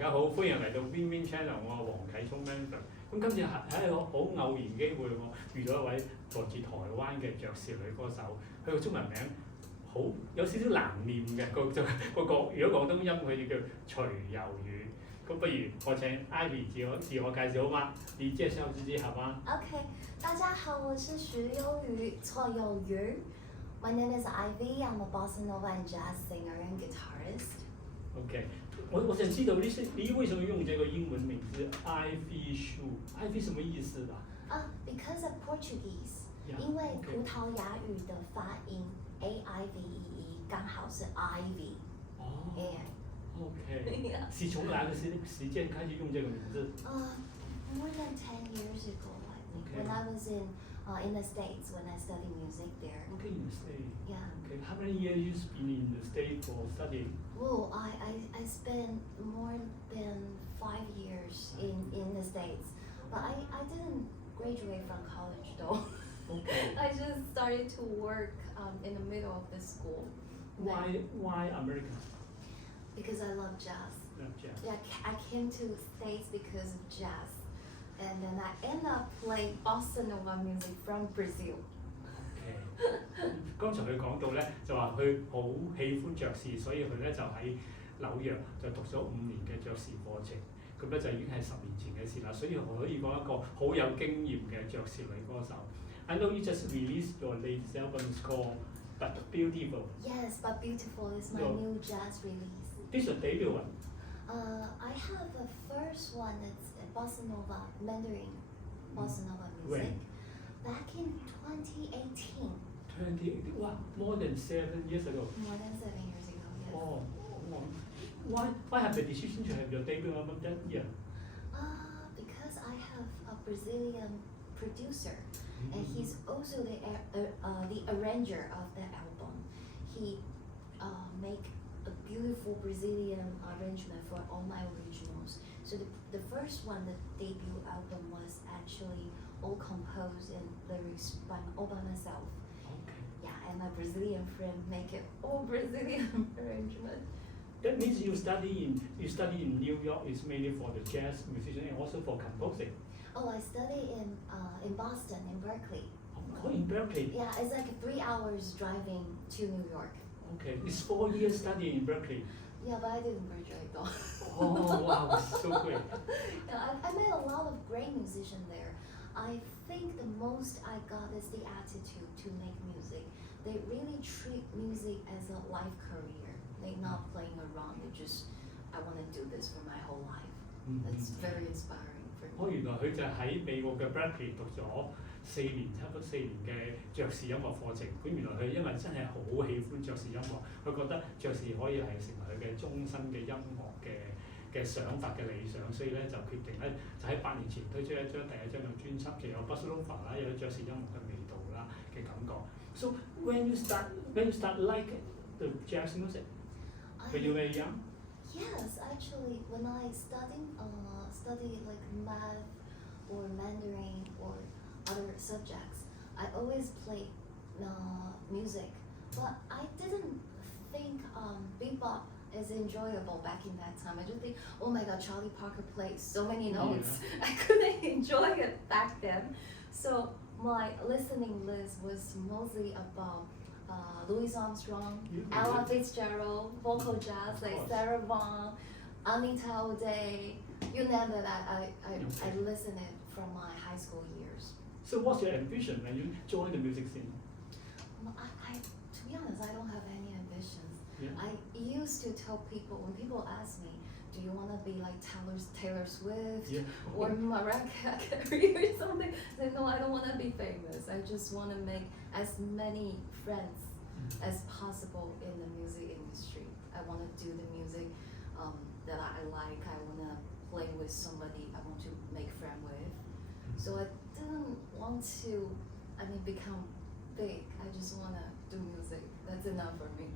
家好，歡迎嚟到 Win Win Channel，我係黃啟聰 Manfred。咁今次係一個好偶然機會，我遇到一位來自台灣嘅爵士女歌手，佢個中文名好有少少難念嘅，如果廣東音佢就叫徐柔宇。咁不如我請 Aivee 自我介紹好嗎？你介紹自己好嗎 ？OK， 大家好，我是徐柔宇，錯有餘。My name is Aivee. I'm a bossa nova and jazz singer and guitarist. OK， 我想知道你為什麼用這個英文名字 Aivee Hsu？Aivee 什麼意思吧？Because of Portuguese， 因為葡萄牙語的發音 AIVEE 剛好是 Ivy。哦。OK， 是從哪個時間開始用這個名字？More than 10 years ago, I think. When I was in the States, when I studied music there. Okay, in the States. Yeah. Okay, how many years you been in the States for studying? Oh, I spent more than 5 years in the States, but I didn't graduate from college though. Okay. I just started to work in the middle of the school. Why American? Because I love jazz. Love jazz. Yeah, I came to States because of jazz, and then I ended up playing bossa nova music from Brazil. OK， 剛才佢講到咧，就話佢好喜歡爵士，所以佢咧就喺紐約就讀咗5年嘅爵士課程，咁咧就已經係10年前嘅事啦，所以可以講一個好有經驗嘅爵士女歌手。I know you just released your latest album called But Beautiful. Yes, But Beautiful is my new jazz release. This is your debut one. I have a first one. It's bossa nova, Mandarin bossa nova music. Back in 2018. 2018. Wow, more than 7 years ago. More than 7 years ago. Yes. Oh, why have the decision to have your debut album that year? Because I have a Brazilian producer, and he's also the arranger of the album. He make a beautiful Brazilian arrangement for all my originals. So the first one, the debut album, was actually all composed and lyrics all by myself. Okay. Yeah, and my Brazilian friend make it all Brazilian arrangement. That means you study in New York is mainly for the jazz musician and also for composing. Oh, I study in Boston, in Berkeley. Oh, in Berkeley. Yeah, it's like 3 hours driving to New York. Okay, it's 4 years studying in Berkeley. Yeah, but I didn't graduate though. Oh wow, so great. Yeah, I met a lot of great musicians there. I think the most I got is the attitude to make music. They really treat music as a life career. They're not playing around. They just, I want to do this for my whole life. That's very inspiring for me. 原來佢就喺美國嘅 Berkeley 讀咗差不多4年嘅爵士音樂課程。咁原來佢因為真係好喜歡爵士音樂，佢覺得爵士可以係成為佢嘅終身嘅音樂嘅想法嘅理想，所以咧就決定咧就喺8年前推出第一張嘅專輯，就有 bossa nova 啦，有爵士音樂嘅味道啦嘅感覺。So when you start like the jazz music, when you were young? Yes, actually, when I study like math or Mandarin or other subjects, I always play music, but I didn't think bebop is enjoyable back in that time. I just think, oh my God, Charlie Parker plays so many notes. Yeah. I couldn't enjoy it back then. So my listening list was mostly about Louis Armstrong, Ella Fitzgerald, vocal jazz like Sarah Vaughan, Anita O'Day. You name it, I listened it from my high school years. So what's your ambition when you join the music scene? To be honest, I don't have any ambitions. Yeah. I used to tell people, when people ask me, do you want to be like Taylor Swift or Mariah Carey or something? I say, no, I don't want to be famous. I just want to make as many friends as possible in the music industry. I want to do the music that I like. I want to play with somebody I want to make friends with. So I didn't want to, become big. I just want to do music. That's enough for me.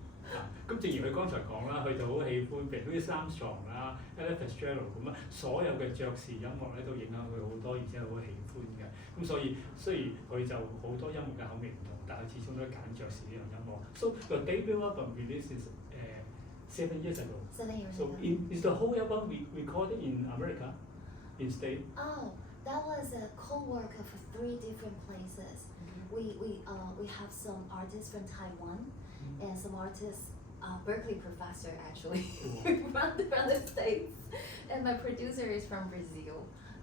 咁正如佢剛才講啦，佢就好喜歡譬如Louis Armstrong啦、Ella Fitzgerald 咁啊，所有嘅爵士音樂咧都影響佢好多，而且好喜歡嘅。咁所以雖然佢就好多音樂嘅口味唔同，但係始終都揀爵士呢樣音樂。So the debut album release is 7 years ago. 7 years So ago. is the whole album recorded in America, in state? Oh, that was a co-work of 3 different places. We have some artists from Taiwan and some artists, Berkeley professor actually from the States, and my producer is from Brazil.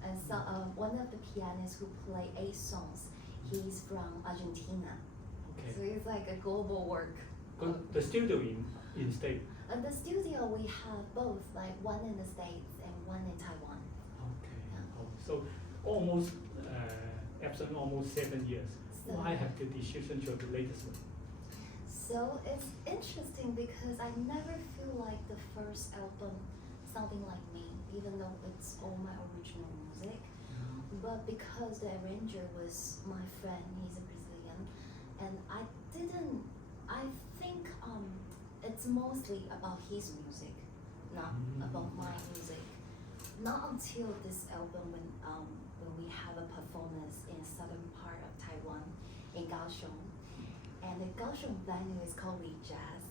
And so one of the pianists who play 8 songs, he's from Argentina. Okay. So it's like a global work. The studio in state. And the studio we have both, like one in the States and one in Taiwan. Okay. Yeah. Oh, so almost absolutely almost 7 years. So- Why have the decision to the latest one? So it's interesting because I never feel like the first album sounding like me, even though it's all my original music. But because the arranger was my friend, he's a Brazilian, and I think it's mostly about his music, not about my music. Not until this album when we have a performance in southern part of Taiwan, in Kaohsiung, and the Kaohsiung venue is called We Jazz.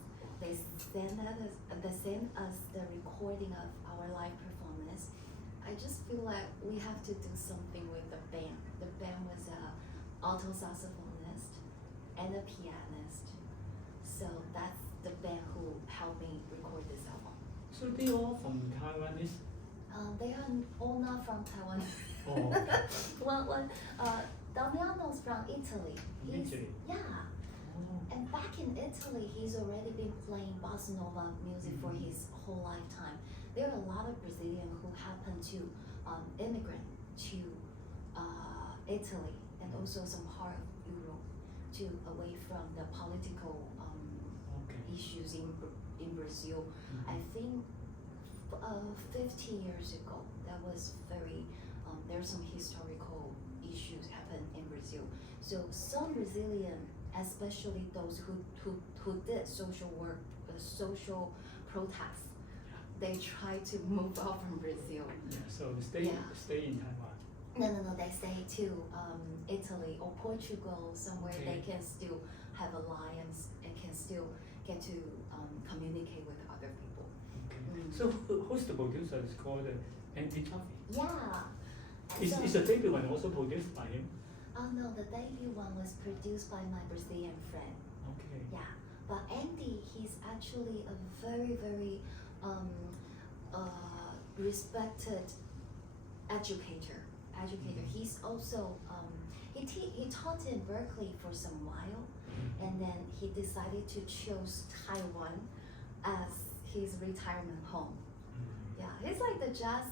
They send us the recording of our live performance. I just feel like we have to do something with the band. The band was a alto saxophonist and a pianist. So that's the band who helped me record this album. So they all from Taiwanese? They are all not from Taiwan. Oh. Damiano's from Italy. Italy? Yeah. Oh. And back in Italy, he's already been playing bossa nova music for his whole lifetime. There are a lot of Brazilians who happen to immigrant to Italy and also some part of Europe to away from the political issues in Brazil. I think 50 years ago, that was very, there's some historical issues happen in Brazil. So some Brazilian, especially those who did social work, social protests, they try to move out from Brazil. Yeah, so stay in Taiwan. No, they stay to Italy or Portugal, somewhere they can still have alliance and can still get to communicate with other people. Okay. So who's the producer? It's called Andy Jaffe. Yeah. Is the debut one also produced by him? Oh no, the debut one was produced by my Brazilian friend. Okay. Yeah, but Andy, he's actually a very, very respected educator. He's also he taught in Berkeley for some while, and then he decided to choose Taiwan as his retirement home. Yeah, he's like the jazz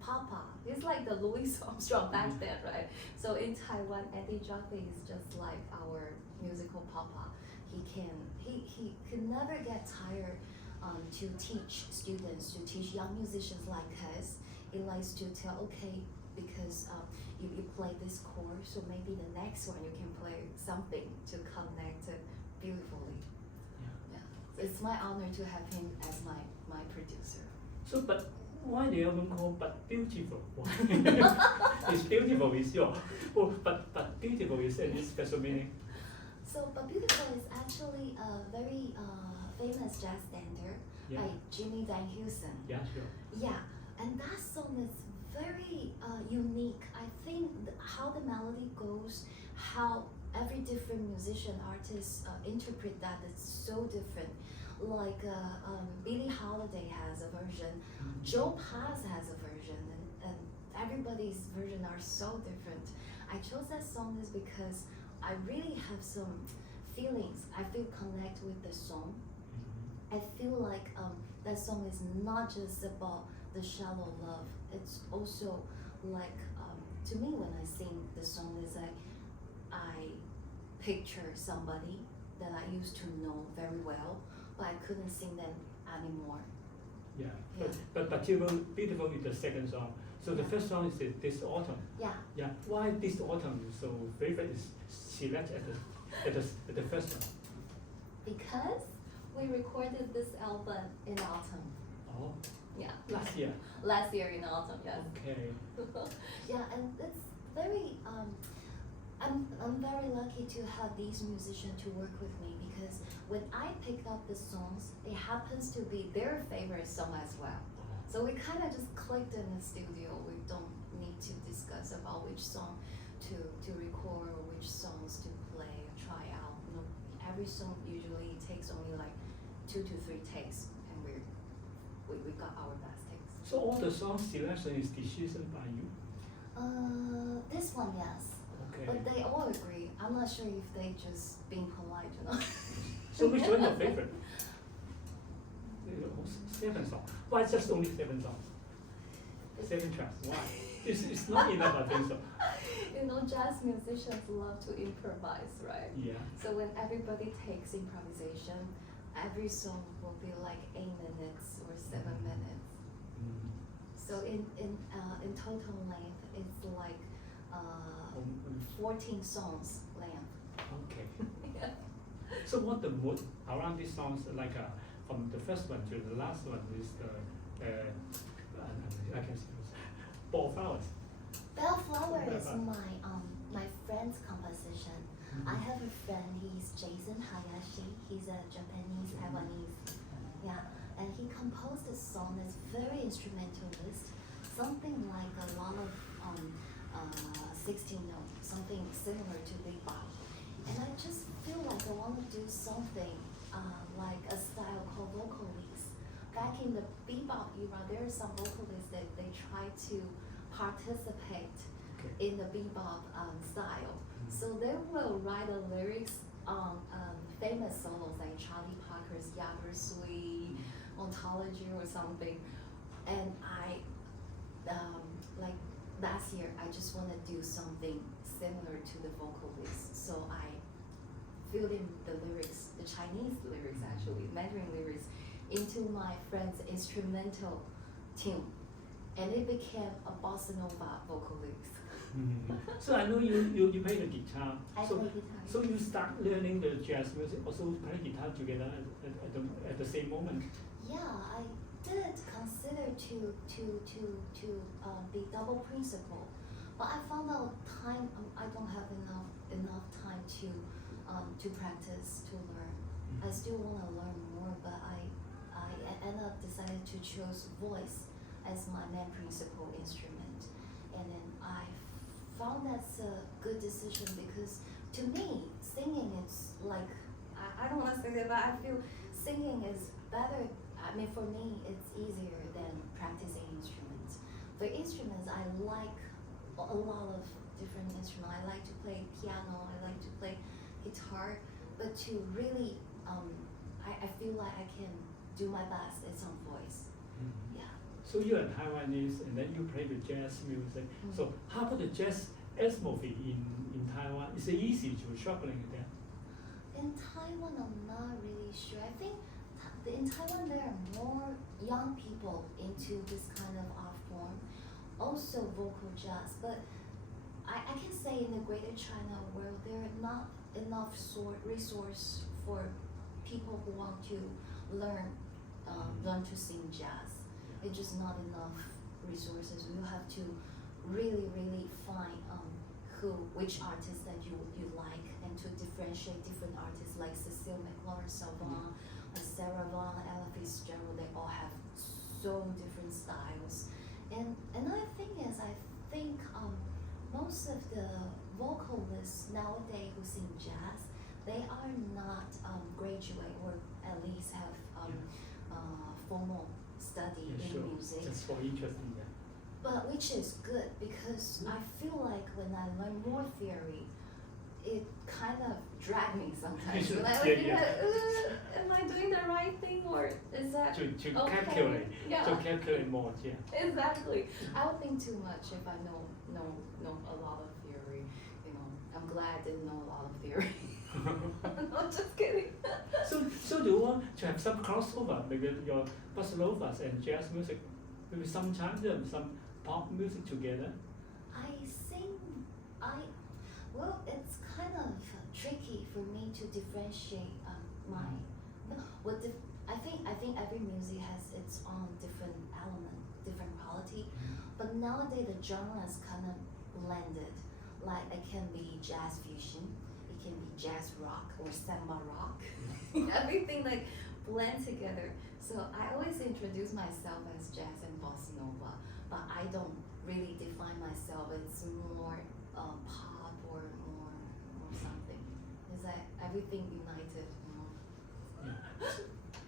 papa. He's like the Louis Armstrong back then, right? So in Taiwan, Andy Jaffe is just like our musical papa. He could never get tired to teach students, to teach young musicians like us. He likes to tell, okay, because you play this chord, so maybe the next one you can play something to connect it beautifully. Yeah. So it's my honor to have him as my producer. So, but why the album called But Beautiful? Why? It's beautiful is your, but beautiful is any special meaning? So, But Beautiful is actually a very famous jazz standard by Jimmy Van Heusen. Yeah, sure. Yeah, and that song is very unique. I think how the melody goes, how every different musician, artist interpret that is so different. Like Billie Holiday has a version, Joe Pass has a version, and everybody's version are so different. I chose that song is because I really have some feelings. I feel connect with the song. I feel like that song is not just about the shallow love. It's also like, to me when I sing the song is like, I picture somebody that I used to know very well, but I couldn't sing them anymore. Yeah. But Beautiful is the second song. So the first song is This Autumn. Yeah. Yeah. Why This Autumn is so favorite is select at the first one? Because we recorded this album in autumn. Oh. Yeah. Last year. Last year in autumn, yes. Okay. Yeah, and it's very I'm very lucky to have these musicians to work with me because when I pick up the songs, it happens to be their favorite song as well. So we kind of just clicked in the studio. We don't need to discuss about which song to record or which songs to play or try out. You know, every song usually takes only like 2 to 3 takes, and we got our best takes. So all the song selection is decision by you? This one, yes. Okay. But they all agree. I'm not sure if they just being polite, you know. So which one your favorite? 7 songs. Why just only 7 songs? 7 tracks. Why? It's not enough, I think so. You know, jazz musicians love to improvise, right? Yeah. So when everybody takes improvisation, every song will be like 8 minutes or 7 minutes. Mm. So in total length, it's like 14 songs length. Okay. Yeah. So what the mood around these songs, like from the first one to the last one is I can see Bellflowers. Bellflower is Bellflower. my friend's composition. I have a friend, he's Jason Hayashi. He's a Japanese Taiwanese. Yeah, and he composed a song that's very instrumentalist, something like a lot of 16 notes, something similar to bebop. And I just feel like I want to do something like a style called Vocalist. Back in the bebop era, there are some vocalists that they try to participate in the bebop style. So they will write the lyrics on famous solos like Charlie Parker's Yager Suite, Ontology or something. And I, like last year, I just want to do something similar to the Vocalist. So I filled in the lyrics, the Chinese lyrics actually, Mandarin lyrics, into my friend's instrumental tune. And it became a bossa nova Vocalist. Mm. So I know you play the guitar. I play guitar. So you start learning the jazz music, also play guitar together at the same moment. Yeah, I did consider to be double principal, but I found out time I don't have enough time to practice, to learn. I still want to learn more, but I ended up decided to choose voice as my main principal instrument, and then I found that's a good decision because to me singing is like I don't want to say that, but I feel singing is better. I mean, for me it's easier than practicing instruments. For instruments, I like a lot of different instruments. I like to play piano, I like to play guitar, but to really I feel like I can do my best is on voice. Mm-hmm. Yeah. So you're a Taiwanese and then you play the jazz music. So how about the jazz atmosphere in Taiwan? Is it easy to struggling there? In Taiwan, I'm not really sure. I think in Taiwan there are more young people into this kind of art form, also vocal jazz. But I can say in the Greater China world, there are not enough resource for people who want to learn to sing jazz. It's just not enough resources. You have to really find which artists that you like, and to differentiate different artists like Cecile McLaurin Salvant, Sarah Vaughan, Ella Fitzgerald. They all have so different styles. And another thing is, I think most of the vocalists nowadays who sing jazz, they are not graduate or at least have formal study in music. Just for interesting, yeah. But which is good because I feel like when I learn more theory, it kind of drags me sometimes. When I think am I doing the right thing or is that to okay? calculate, Yeah. to calculate more, yeah. Exactly. I would think too much if I know a lot of theory. You know, I'm glad I didn't know a lot of theory. No, just kidding. So do you want to have some crossover, maybe your bossa novas and jazz music, maybe sometimes some pop music together? Well, it's kind of tricky for me to differentiate I think every music has its own different element, different quality. But nowadays the genre is kind of blended. Like it can be jazz fusion, it can be jazz rock or samba rock. Everything like blend together. So I always introduce myself as jazz and bossa nova, but I don't really define myself. It's more pop or more something. It's like everything united. Yeah.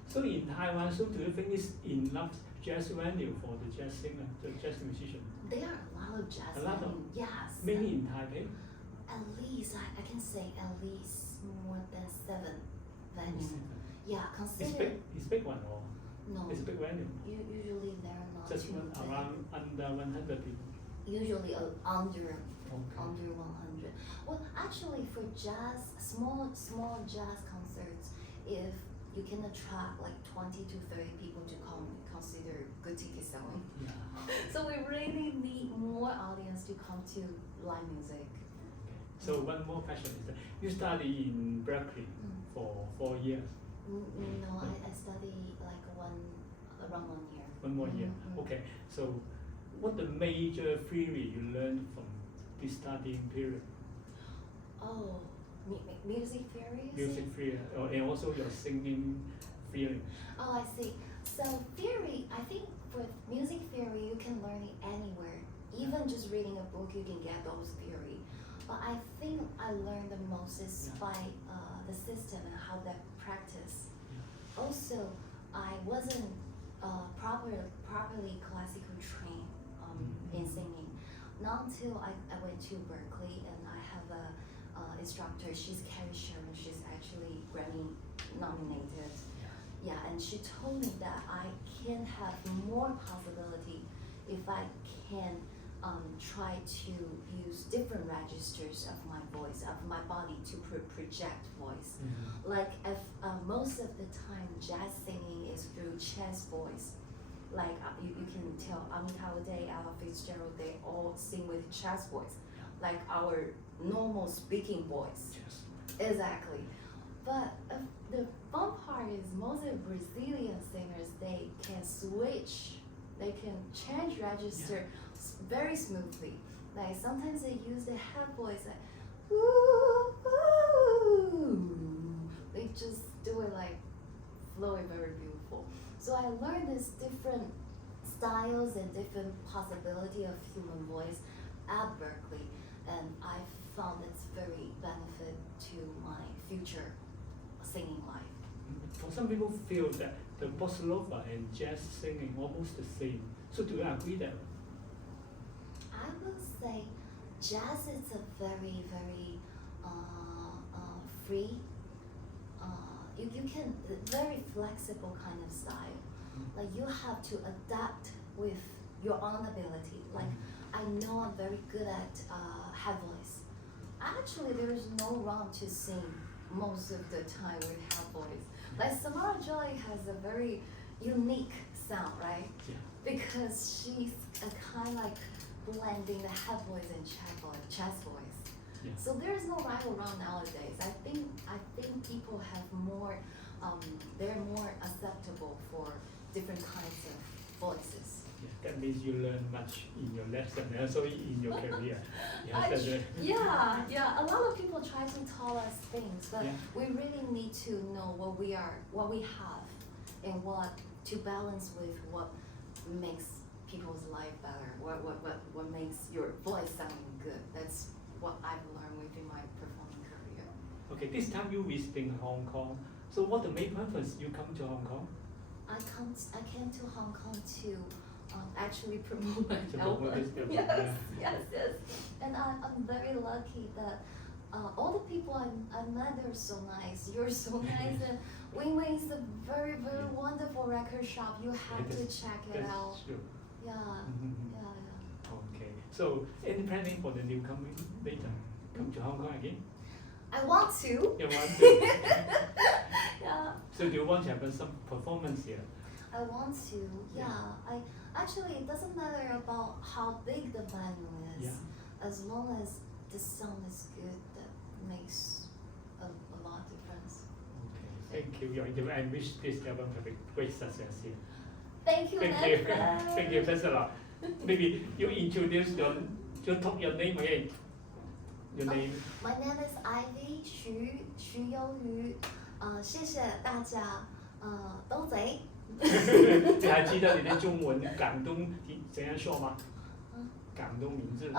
So in Taiwan, so do you think it's enough jazz venue for the jazz singer, the jazz musician? There are a lot of jazz A lot of- venues. Yes. Maybe in Taipei? At least I can say at least more than 7 venues. Yeah, consider. It's big one or No. it's a big venue? Usually they're not Just too big. around under 100 people. Usually under Okay. under 100. Well, actually, for jazz, small jazz concerts, if you can attract like 20 to 30 people to come, consider good ticket selling. Yeah. So we really need more audience to come to live music. So one more question is that you study in Berkeley for 4 years, No, I study like around 1 year. 1 more year. Okay. So what the major theory you learned from this studying period? Oh, music theory? you Music see? theory, and also your singing feeling. Oh, I see. So theory, I think for music theory, you can learn it anywhere. Even just reading a book, you can get those theory. But I think I learned the most is by the system and how that practice. Also, I wasn't properly classical trained in singing. Not until I went to Berkeley and I have a instructor. She's Carrie Sherman. She's actually Grammy nominated. Yeah, and she told me that I can have more possibility if I can try to use different registers of my voice, of my body to project voice. Like if most of the time jazz singing is through chest voice. Like you can tell Amitabh Day, Ella Fitzgerald, they all sing with chest voice, like our normal speaking voice. Yes. Exactly. But the fun part is most of Brazilian singers, they can switch, they can change register very smoothly. Like sometimes they use the head voice like, ooh, ooh. They just do it like flowing very beautiful. So I learned these different styles and different possibility of human voice at Berkeley, and I found it's very benefit to my future singing life. For some people feel that the bossa nova and jazz singing almost the same. So do you agree that? I will say jazz is a very, very free, you can, very flexible kind of style. Like you have to adapt with your own ability. Like I know I'm very good at head voice. Actually, there's no wrong to sing most of the time with head voice. Like Samara Joy has a very unique sound, right? Yeah. Because she's a kind like blending the head voice and chest voice. Yeah. So there's no right or wrong nowadays. I think people have more, they're more acceptable for different kinds of voices. Yeah, that means you learn much in your lesson and also in your career. Yeah. A lot of people try to tell us things, but Yeah. we really need to know what we have, and what to balance with what makes people's life better. What makes your voice sounding good. That's what I've learned within my performing career. Okay, this time you visiting Hong Kong. So what the main purpose you come to Hong Kong? I came to Hong Kong to actually promote my To promote album. this album, Yes. And I'm very lucky that all the people I met, they're so nice. You're so nice, and Wing Wing is a very, very wonderful record shop. You have to check it out. That's true. Yeah. Okay. So any planning for the new coming later? Come to Hong Kong again? I want to. You want to? Yeah. So do you want to have some performance here? I want to. Yeah. Actually, it doesn't matter about how big the venue is. Yeah. As long as the sound is good, that makes a lot of difference. Okay. Thank you. Your interview. I wish this album have a great success here. Thank you, Thank you. Nathan. Thank you. Thanks a lot. Maybe you introduce your name again. Your name? My name is Ivy 徐优瑜，谢谢大家，都贼。你还记得你的中文广东怎样说吗？广东名字？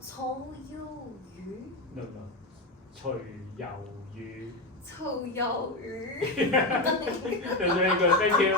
曹幼瑜。No no， 徐有余。曹幼瑜。That's very good. Thank you.